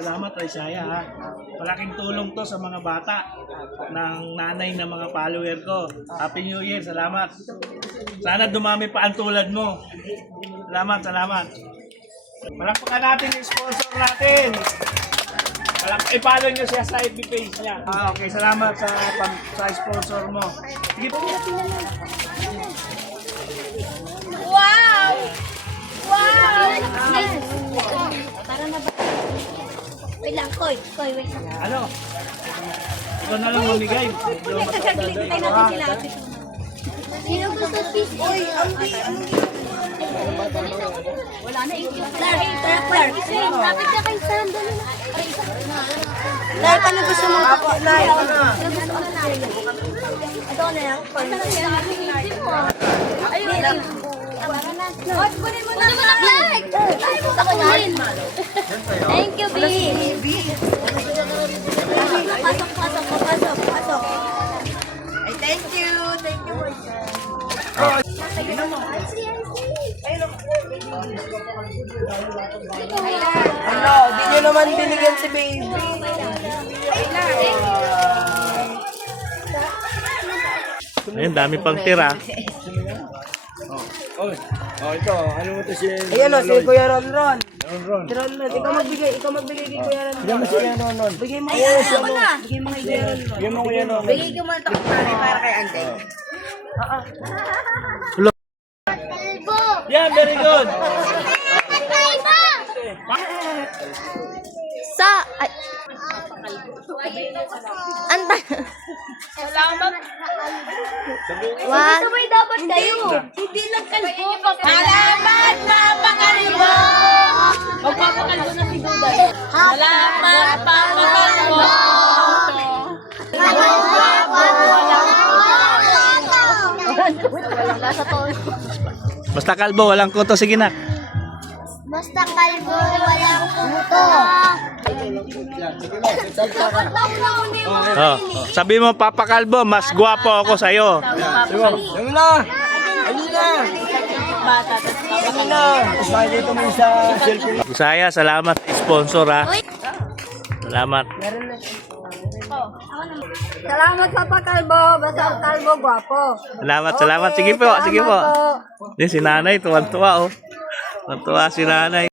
Salamat, Aishaya, ha. Malaking tulong to sa mga bata ng nanay ng mga follower ko. Happy New Year, salamat. Sana dumami pa ang tulad mo. Salamat, salamat. Palakpakan natin yung sponsor natin. I-follow nyo siya sa FB page niya. Okay, salamat sa sponsor mo. Sige po. Wow! Wow! Para na ba? Wait lang, Koy, wait lang. Ano? Ito na lang mamigay. Saglit, tayo natin sila. Sino gusto fish? Uy, wala na yung Clark. Lapit na kay Sam. Clark, ano gusto mo? Ako, Clark. Ano gusto mo na? Ito na lang. Ayun. Oy, kunin mo na, Clark. Thank you, B. Pasok. Ay, thank you. Thank you, boy. Ano, di nyo naman binigyan si baby. Ayun, dami pang tira. Oh, ito. Ano mo to si... Ayan o, si Kuya Ronron. Ron. Si Ronron, ikaw magbigay kay Kuya Ronron. Bigyan mo si Ron. Bigay mo Ay, kay ako na. Bigay mo kay Kuya Ronron. Bigyan mo kuya Ron. Bigay ko muna ito para kay Ante. Yeah, very good. Sa... Anta. Salamat. One. Sabay dapat kayo. Hindi lang kalbo. Salamat, Papa Kalbo. Magpapakalbo na si Duday. Salamat, Papa Kalbo. Wala sa to. Basta kalbo, walang kuto. Sige na. Basta kalbo, walang puto. Oh, sabi mo, Papa Kalbo, mas gwapo ako sa'yo. Ayun na! Ayun na! Ayun na! Tapos makikita mo yung sa cellphone. Isaya, salamat. Sponsor, ha. Salamat. Salamat Papa Kalbo, basta Kalbo gwapo. Salamat. Sige po, sige po. Yan si nanay, tuwan-tuwa, oh. Tuwan-tuwa si nanay.